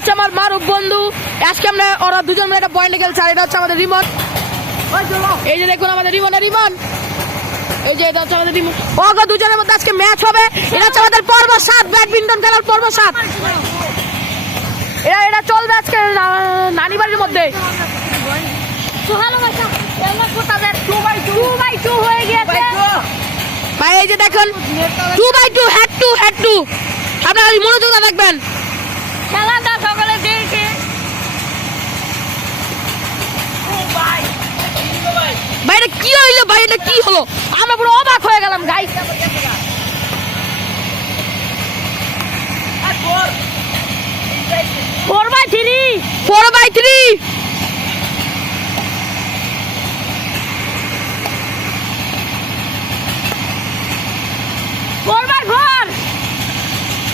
হচ্ছে আমার মারুফ বন্ধু। আজকে আমরা ওরা দুজন মিলে একটা পয়েন্টে খেলছে। আর এটা হচ্ছে আমাদের রিমন। এই যে দেখুন আমাদের রিমন, এই যে এটা হচ্ছে আমাদের রিমন। ওগো দুজনের মধ্যে আজকে ম্যাচ হবে। এটা হচ্ছে আমাদের পর্ব 7, ব্যাডমিন্টন খেলার পর্ব 7। এটা চলবে আজকে নানি বাড়ির মধ্যে। ভাই এই যে দেখুন 2x2 হেড টু। আপনারা মনোযোগ দেখবেন খেলাটা সকলে দেখে। ভাই এটা কি হইলো? ভাই এটা কি হলো? আমরা পুরো অবাক হয়ে গেলাম গাইস। 4x3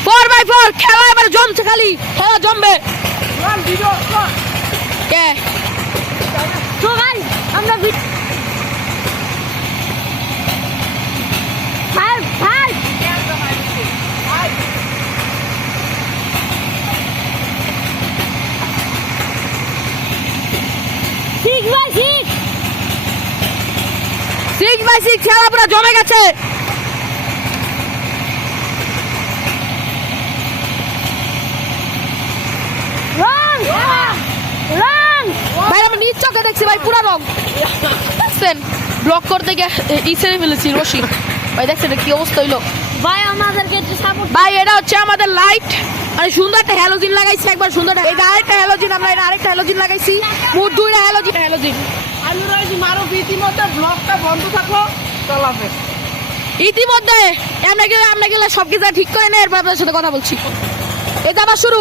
4x4 খেলা এবার জমছে, খালি খেলা জমবে। আমরা সিক্স বাই সিক্স খেলা পুরো জমে গেছে। ভাই আমি নিজ চোখে দেখছি ভাই পুরো রং দেখছেন। ব্লক করতে গিয়ে ছেড়ে ফেলেছি রশি। ভাই দেখছেন কি অবস্থা হইলো ভাই আমাদেরকে। ভাই এটা হচ্ছে আমাদের লাইট, মানে সুন্দর একটা হ্যালোজিন লাগাইছি একবার। সুন্দর এটা আরেকটা হ্যালোজিন, আমরা এটা আরেকটা হ্যালোজিন লাগাইছি। মোট 2টা হ্যালোজিন। আমি রয়েছি মারুফ। ইতিমধ্যে ব্লকটা বন্ধ থাকলো, চলাবে। ইতিমধ্যে আমরা গেলে সব কিছু ঠিক করে নেই, এরপর আপনাদের সাথে কথা বলছি। এটা আবার শুরু।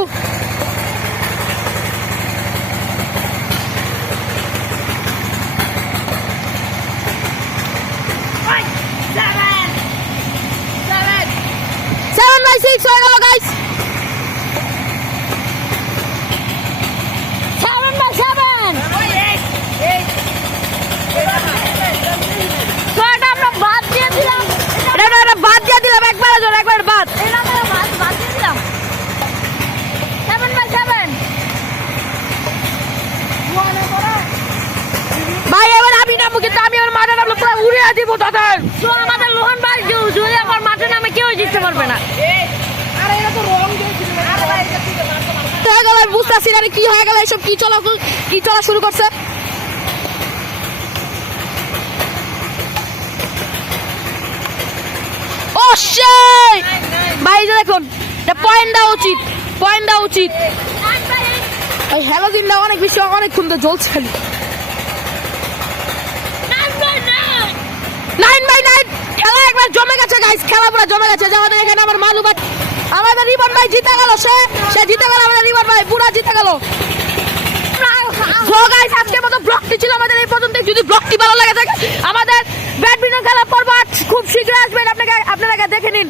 ভাই এবার আমি নামবো, কিন্তু আমি আমার মাঠে নামলে পুরো উড়িয়ে দিব তাদের। তো আমাদের লোহান ভাই যদি আমার মাঠে নামে কেউ জিততে পারবে না। বুঝতেছি না কি হয়ে গেল, এসব কি চলা শুরু করছে। ও ভাই দেখুন পয়েন্ট দেওয়া উচিত। এই হ্যালোজিনটা অনেক বেশি অনেকক্ষণ তো জ্বলছে খালি। 9x9 খেলা একবার জমে গেছে গাইস, খেলা পুরো জমে গেছে। আমাদের এখানে আমার মালু ভাই, আমাদের রিবন ভাই জিতে গেল। সে জিতে গেল, আমাদের রিবন ভাই পুরো জিতে গেল। সো গাইস আজকের মতো ব্লগটি ছিল আমাদের এই পর্যন্ত। যদি ব্লগটি ভালো লাগে থাকে আমাদের ব্যাডমিন্টন খেলা পর্ব খুব শীঘ্রই আসবে, আপনারা দেখে নিন।